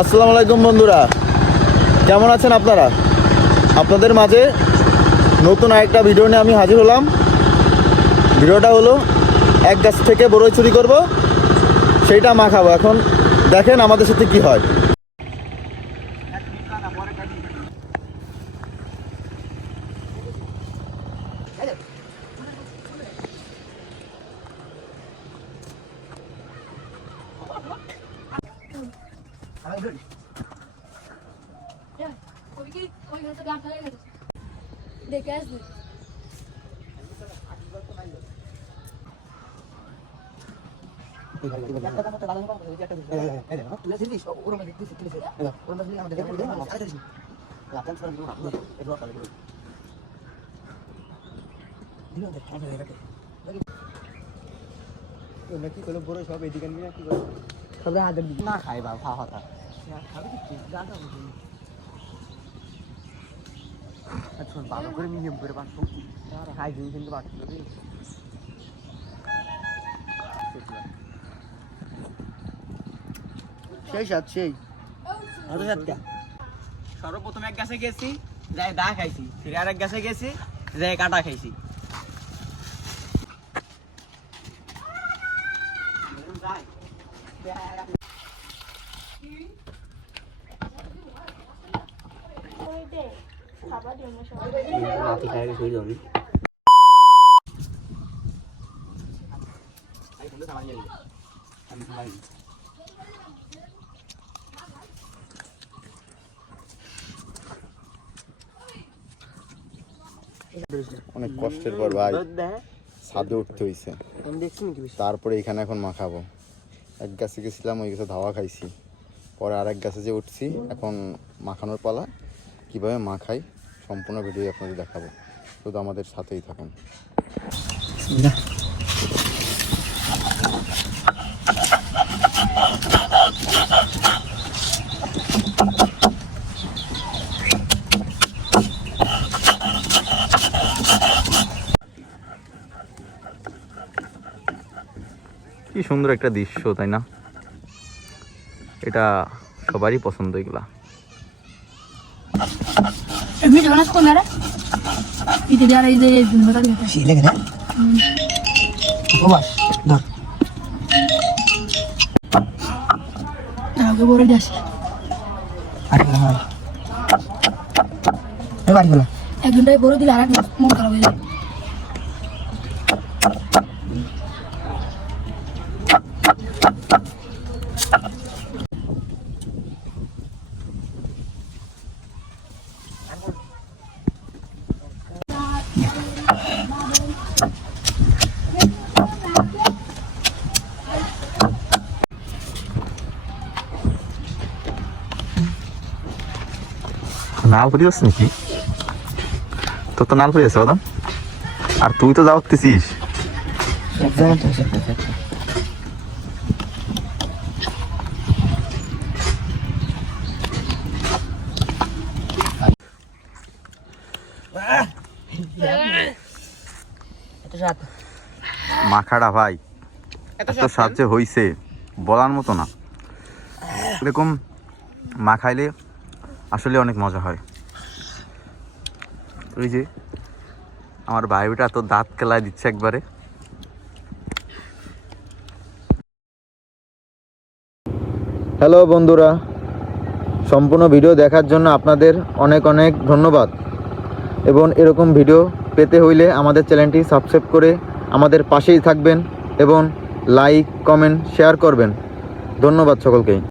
আসসালামু আলাইকুম বন্ধুরা, কেমন আছেন আপনারা? আপনাদের মাঝে নতুন আরেকটা ভিডিও নিয়ে আমি হাজির হলাম। ভিডিওটা হলো এক গাছ থেকে বড়ই চুরি করব, সেইটা মাখাবো। এখন দেখেন আমাদের সাথে কি হয়। দেখে আসবি কি করলো বড় সব এদিকে নিয়ে কি করলো সবাই আদর না খাই বা খাওয়া কথা খাবে কি গাটা আচ্ছা ভালো করে নিয়ম করে বাঁচো খাই দিন কিন্তু বাঁচো সেই সাত সেই সর্বপ্রথম এক গাছে গেছি, যাই দা খাইছি, ফিরে আর এক গাছে গেছি, যাই কাটা খাইছি। অনেক কষ্টের পর ভাই ছাদে উঠতে হয়েছে, তারপরে এখানে এখন মাখাবো। এক গাছে গেছিলাম, ওই গাছে ধাওয়া খাইছি, পরে আরেক গাছে যে উঠছি, এখন মাখানোর পালা। কিভাবে মাখাই সম্পূর্ণ ভিডিও আপনাদের দেখাবো, শুধু আমাদের সাথেই থাকুন। কি সুন্দর একটা দৃশ্য, তাই না? এটা সবারই পছন্দ এগুলা। এক ঘন্টায় বড় দিলে আর এক মন খারাপ হয়ে যায়। নাল পরি যাচ্ছে নাকি? তোর তো নাল পরি আছে বাদাম, আর তুই তো যাও উঠতেছিস। মাখাটা ভাই এত স্বাদ যে হইছে বলার মতো না। এরকম মাখাইলে আসলে অনেক মজা হয়। ওই যে আমার ভাইটা তো দাঁত কেলায় দিচ্ছে একবারে। হ্যালো বন্ধুরা, সম্পূর্ণ ভিডিও দেখার জন্য আপনাদের অনেক অনেক ধন্যবাদ। এবং এরকম ভিডিও পেতে হইলে আমাদের চ্যানেলটি সাবস্ক্রাইব করে আমাদের পাশেই থাকবেন এবং লাইক কমেন্ট শেয়ার করবেন। ধন্যবাদ সকলকেই।